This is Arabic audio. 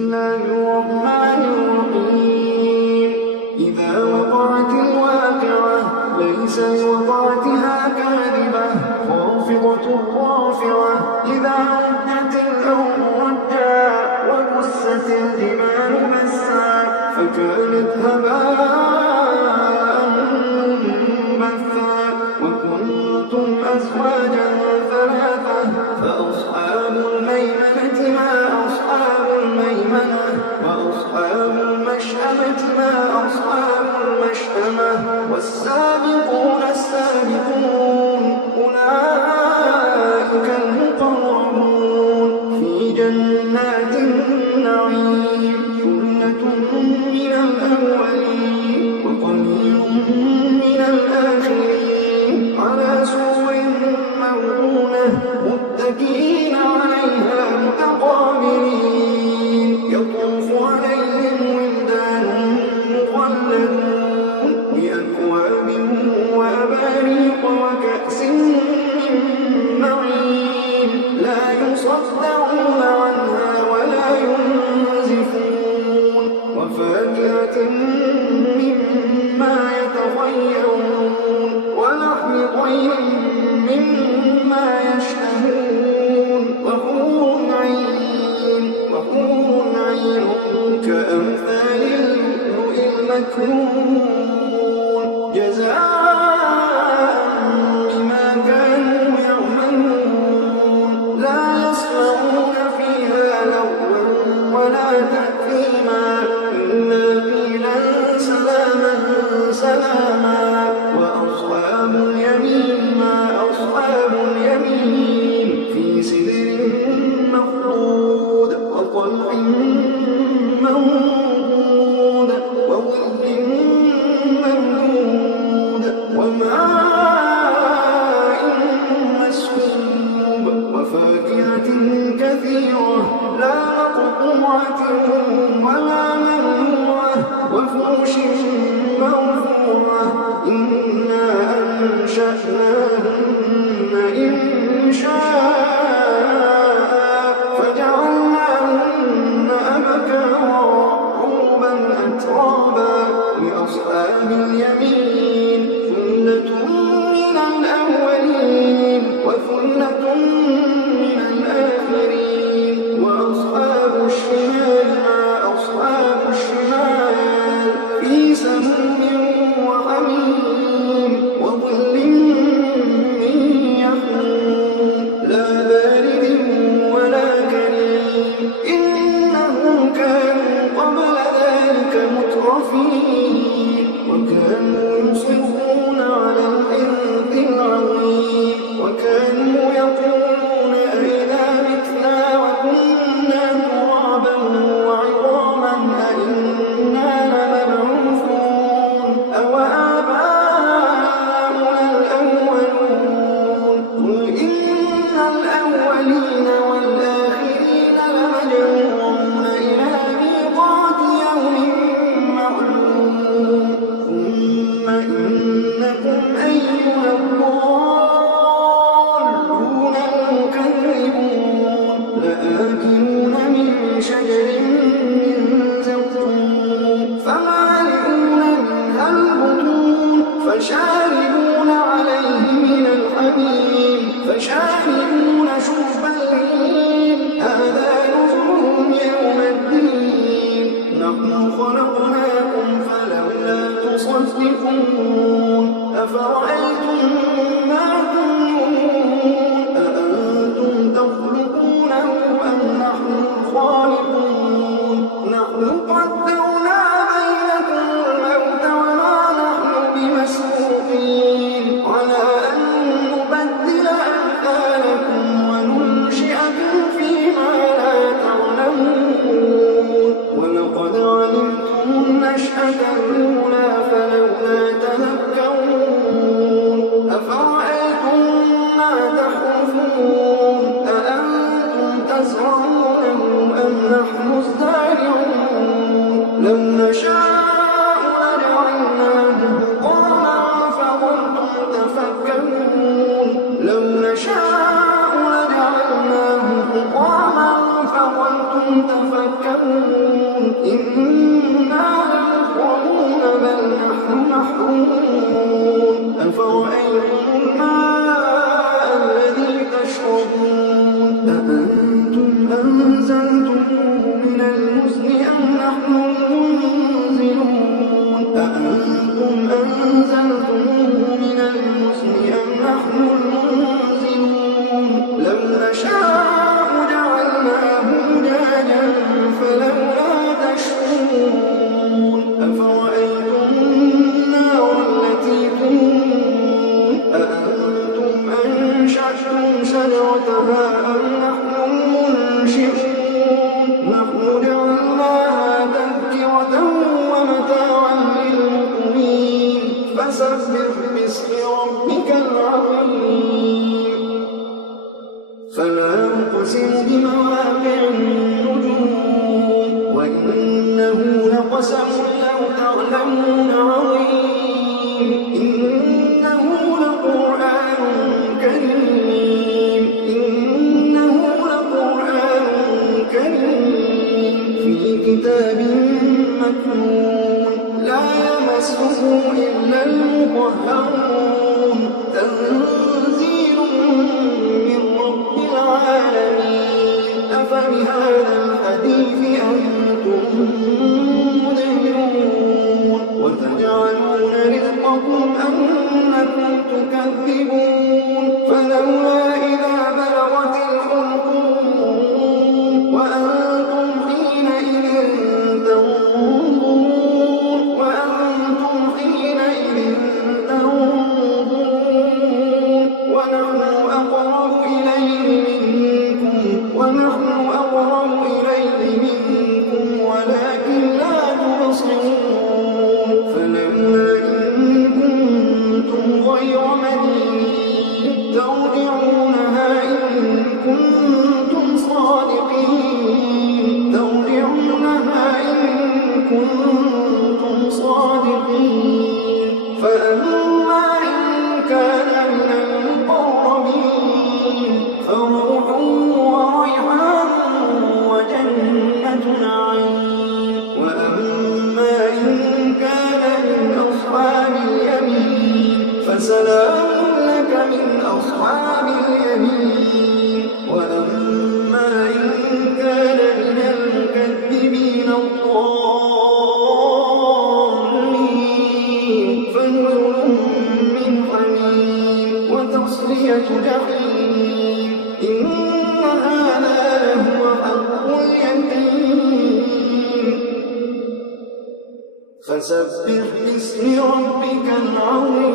الله الرحمن الرحيم إذا وقعت الواقعة ليس لوقعتها كاذبة خافضة رافعة إذا رجت الأرض رجا وبست الجبال بسا فكانت هباء منبثا وكنتم أزواجا ثلاثة فأصحاب الميمنة ما أصحاب الميمنة وأصحاب المشأمة ما أصحاب المشأمة والسابقون السابقون أولئك المقربون في جنات النعيم ثلة من الأولين وقليل من الآخرين على سرر موضونة متكئين عليها متقابلين يطوف عليهم ولدان مخلدون بأكواب وأباريق وكأس من معين لا يصدعون عنها ولا ينزفون وفاكهة مما يتخيرون ولحم طير مما يشتهون وحور عين كأمثال اللؤلؤ المكنون جزاء بما كانوا يعملون لا يسمعون فيها لغوا ولا تأثيما إلا قيلا سلاما سلاما وأصحاب اليمين ما أصحاب اليمين في سدر مخضود وطلح منضود وظل ممدود وماء مسكوب وفاكهة كثيرة لا مقطوعة ولا ممنوعة وفرش مرفوعة إنا أنشأناهن إنشاء فجعلناهن أبكارا عربا أترابا لأصحاب اليمين ثلة من الأولين وثلة من الآخرين وأصحاب الشمال ما أصحاب الشمال في سموم وحميم وظل من يحموم لا بارد ولا كريم إنهم كانوا قبل ذلك مترفين وكانوا يصرون على الحنث العظيم وكانوا يقولون أئذا متنا وكنا ترابا وعظاما أئنا لمبعوثون أوآباؤنا الأولون قل إن الأولين والآخرين لمجموعون إلى ميقات يوم معلوم ثم إنا لمحرمون بل نحن محرومون أفرأيتم الماء الذي تشربون أأنتم أنزلتموه من المزن أم نحن المنزلون أأنتم أنزلتموه من المزن أم نحن المنزلون لو نشاء جعلناه أجاجا فلولا تشكرون أفرأيتم النار التي تورون أأنتم أنشأتم شجرتها أم نحن المنشئون نحن جعلناها تذكرة ومتاعا للمقوين فسبح باسم ربك العظيم فلا أقسم بمواقع النجوم وإنه لقسم لو تعلمون عظيم إنه لقرآن كريم في كتاب مكنون لا يمسه إلا المطهرون تنزيل من رب العالمين أفبهذا الحديث أنتم مدهنون وتجعلون رزقكم أنكم تكذبون فلولا إذا بلغت الحلقوم وأنتم حينئذ تنظرون ونحن أقرب إليه منكم ولكن لا تبصرون فلولا إن كنتم غير مدينين ترجعونها إن كنتم صادقين فأما إن كان من المقربين فروح وريحان وجنة نعيم وأما إن كان من أصحاب اليمين فسلام لك من أصحاب اليمين وأما إن كان من المكذبين الضالين فنزل من حميم وتصلية جحيم إن هذا لهو حق اليقين فسبح باسم ربك العظيم